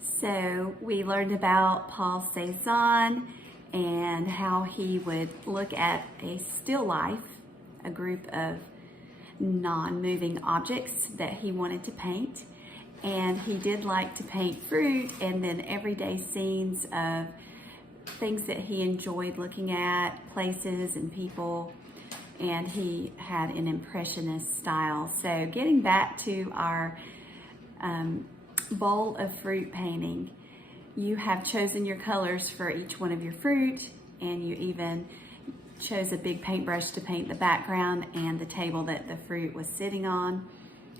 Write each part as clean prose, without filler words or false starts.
So we learned about Paul Cezanne and how he would look at a still life, a group of non-moving objects that he wanted to paint. And he did like to paint fruit and then everyday scenes of things that he enjoyed looking at, places and people. And he had an impressionist style. So getting back to our bowl of fruit painting, you have chosen your colors for each one of your fruit, and you even chose a big paintbrush to paint the background and the table that the fruit was sitting on.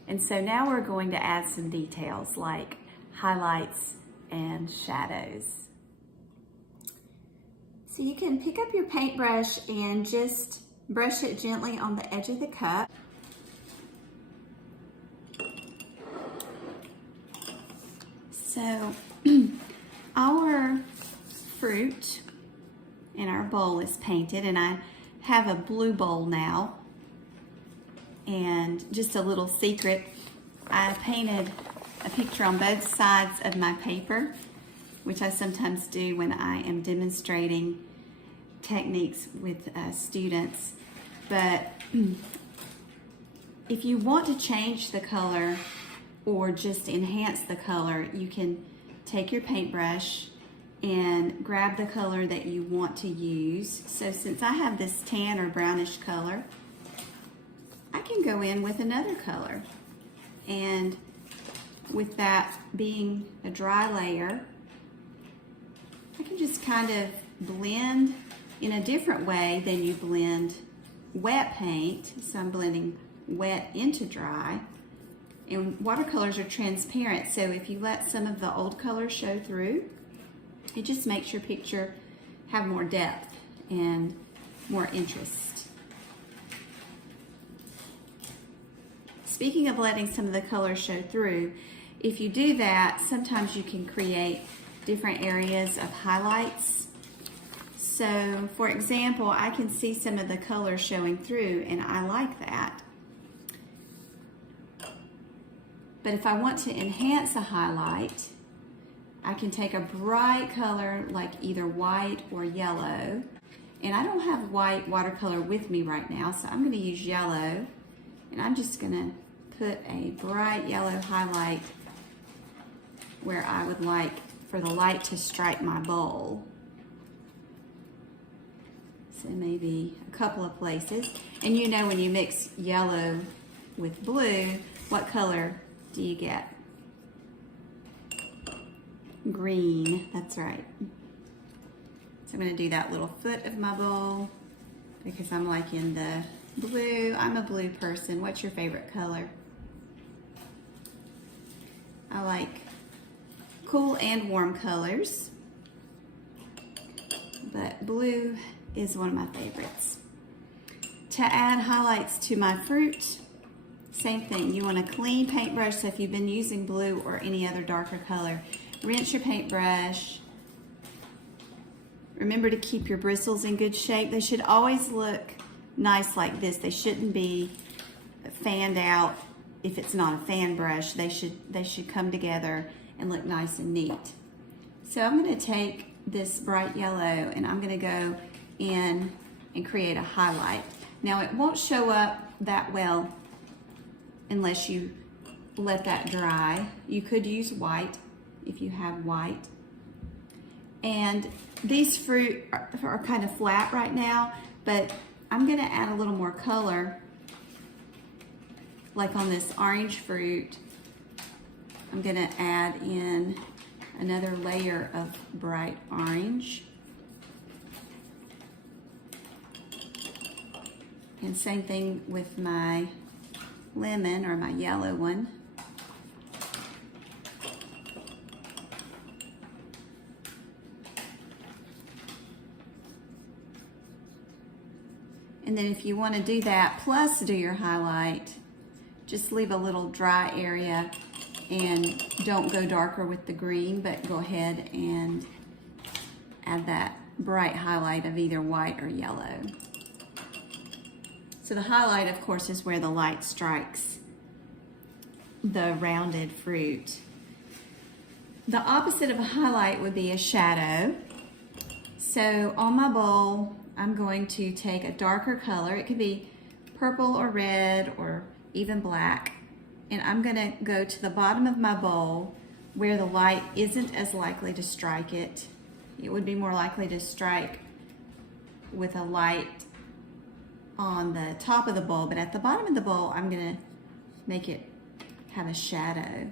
And so now we're going to add some details like highlights and shadows. So you can pick up your paintbrush and just brush it gently on the edge of the cup. So our fruit in our bowl is painted, and I have a blue bowl now. And just a little secret, I painted a picture on both sides of my paper, which I sometimes do when I am demonstrating techniques with students. But if you want to change the color or just enhance the color, you can take your paintbrush and grab the color that you want to use. So since I have this tan or brownish color, I can go in with another color. And with that being a dry layer, I can just kind of blend in a different way than you blend wet paint. So I'm blending wet into dry. And watercolors are transparent, so if you let some of the old color show through, it just makes your picture have more depth and more interest. Speaking of letting some of the color show through, if you do that, sometimes you can create different areas of highlights. So, for example, I can see some of the color showing through, and I like that. But if I want to enhance a highlight, I can take a bright color like either white or yellow. And I don't have white watercolor with me right now, so I'm going to use yellow. And I'm just going to put a bright yellow highlight where I would like for the light to strike my bowl. So maybe a couple of places. And you know when you mix yellow with blue, what color do you get? Green, that's right. So I'm going to do that little foot of my bowl because I'm liking the blue. I'm a blue person. What's your favorite color? I like cool and warm colors, but blue is one of my favorites. To add highlights to my fruit, same thing. You want a clean paintbrush, so if you've been using blue or any other darker color, rinse your paintbrush. Remember to keep your bristles in good shape. They should always look nice like this. They shouldn't be fanned out. If it's not a fan brush, they should come together and look nice and neat. So I'm going to take this bright yellow and I'm going to go in and create a highlight. Now it won't show up that well unless you let that dry. You could use white if you have white. And these fruit are kind of flat right now, but I'm going to add a little more color. Like on this orange fruit, I'm going to add in another layer of bright orange. And same thing with my lemon or my yellow one. And then if you want to do that plus do your highlight, just leave a little dry area and don't go darker with the green, but go ahead and add that bright highlight of either white or yellow. So the highlight, of course, is where the light strikes the rounded fruit. The opposite of a highlight would be a shadow. So on my bowl, I'm going to take a darker color. It could be purple or red or even black. And I'm gonna go to the bottom of my bowl where the light isn't as likely to strike it. It would be more likely to strike with a light on the top of the bowl, but at the bottom of the bowl, I'm gonna make it have a shadow.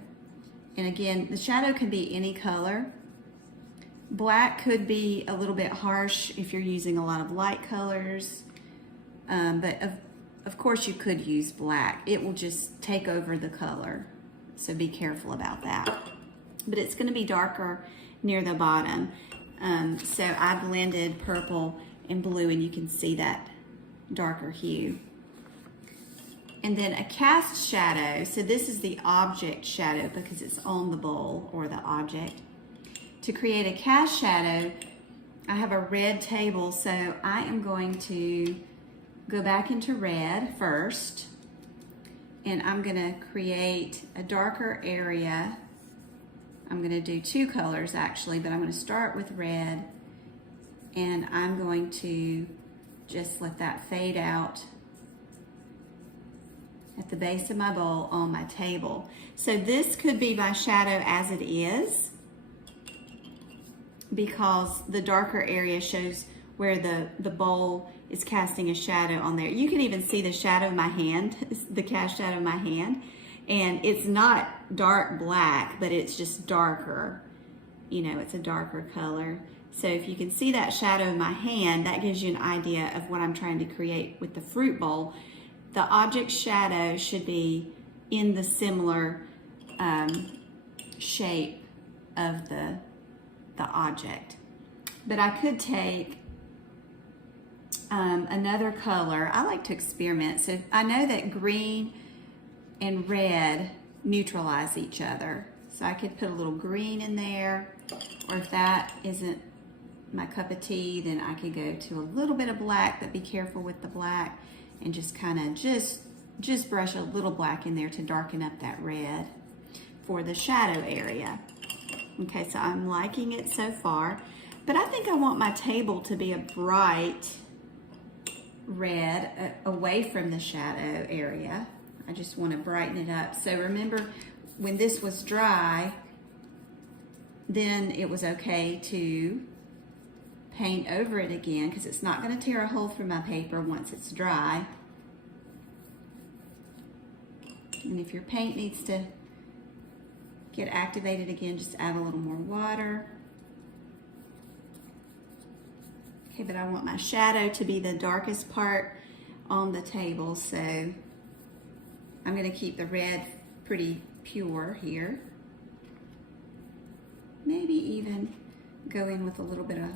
And again, the shadow can be any color. Black could be a little bit harsh if you're using a lot of light colors, but of course you could use black. It will just take over the color, so be careful about that. But it's gonna be darker near the bottom. So I blended purple and blue, and you can see that darker hue. And then a cast shadow, so this is the object shadow because it's on the bowl or the object. To create a cast shadow, I have a red table, so I am going to go back into red first, and I'm gonna create a darker area. I'm gonna do two colors actually, but I'm gonna start with red, and I'm going to just let that fade out at the base of my bowl on my table. So this could be my shadow as it is, because the darker area shows where the bowl is casting a shadow on there. You can even see the shadow of my hand, the cast shadow of my hand, and it's not dark black, but it's just darker. You know, it's a darker color. So if you can see that shadow of my hand, that gives you an idea of what I'm trying to create with the fruit bowl. The object shadow should be in the similar shape of the object. But I could take another color. I like to experiment. So I know that green and red neutralize each other. So I could put a little green in there, or if that isn't my cup of tea, then I could go to a little bit of black, but be careful with the black, and just kind of just brush a little black in there to darken up that red for the shadow area. Okay, so I'm liking it so far, but I think I want my table to be a bright red away from the shadow area. I just want to brighten it up. So remember, when this was dry, then it was okay to paint over it again, because it's not going to tear a hole through my paper once it's dry. And if your paint needs to get activated again, just add a little more water. Okay, but I want my shadow to be the darkest part on the table, so I'm going to keep the red pretty pure here. Maybe even go in with a little bit of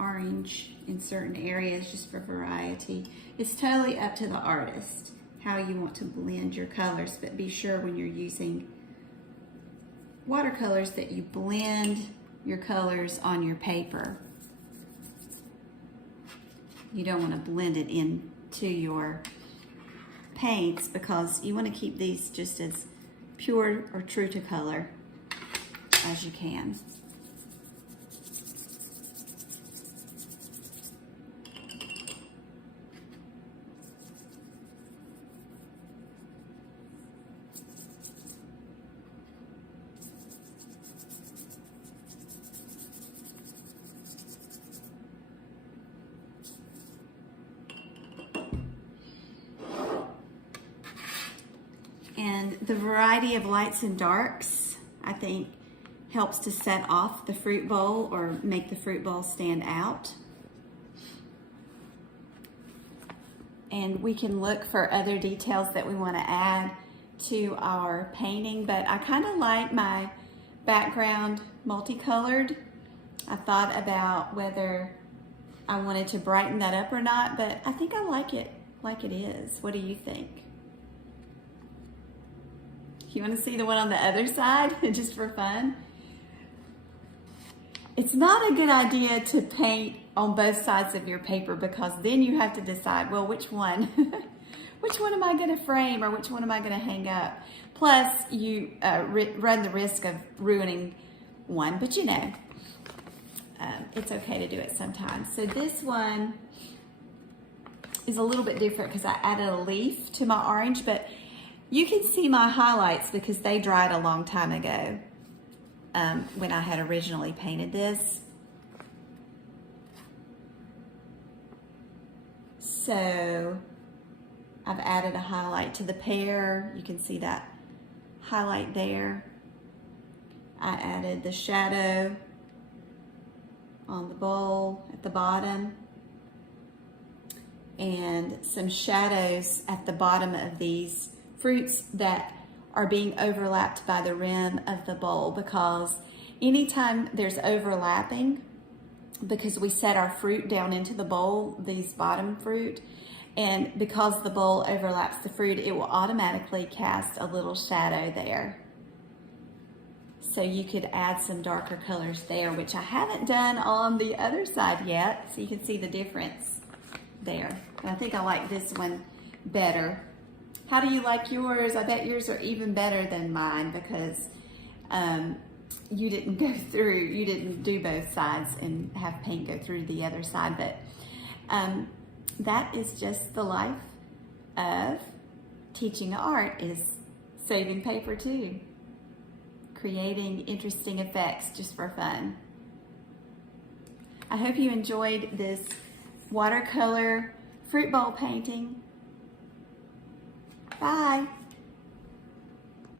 orange in certain areas just for variety. It's totally up to the artist how you want to blend your colors, but be sure when you're using watercolors that you blend your colors on your paper. You don't want to blend it into your paints, because you want to keep these just as pure or true to color as you can. And the variety of lights and darks, I think, helps to set off the fruit bowl or make the fruit bowl stand out. And we can look for other details that we want to add to our painting, but I kind of like my background multicolored. I thought about whether I wanted to brighten that up or not, but I think I like it is. What do you think? You want to see the one on the other side, just for fun? It's not a good idea to paint on both sides of your paper, because then you have to decide, well, which one? Which one am I going to frame, or which one am I going to hang up? Plus, you run the risk of ruining one, but you know, it's okay to do it sometimes. So this one is a little bit different because I added a leaf to my orange, but you can see my highlights because they dried a long time ago when I had originally painted this. So I've added a highlight to the pear. You can see that highlight there. I added the shadow on the bowl at the bottom and some shadows at the bottom of these fruits that are being overlapped by the rim of the bowl, because anytime there's overlapping, because we set our fruit down into the bowl, these bottom fruit, and because the bowl overlaps the fruit, it will automatically cast a little shadow there. So you could add some darker colors there, which I haven't done on the other side yet, so you can see the difference there. And I think I like this one better. How do you like yours? I bet yours are even better than mine because you didn't go through, you didn't do both sides and have paint go through the other side, but that is just the life of teaching art, is saving paper too. Creating interesting effects just for fun. I hope you enjoyed this watercolor fruit bowl painting. Bye.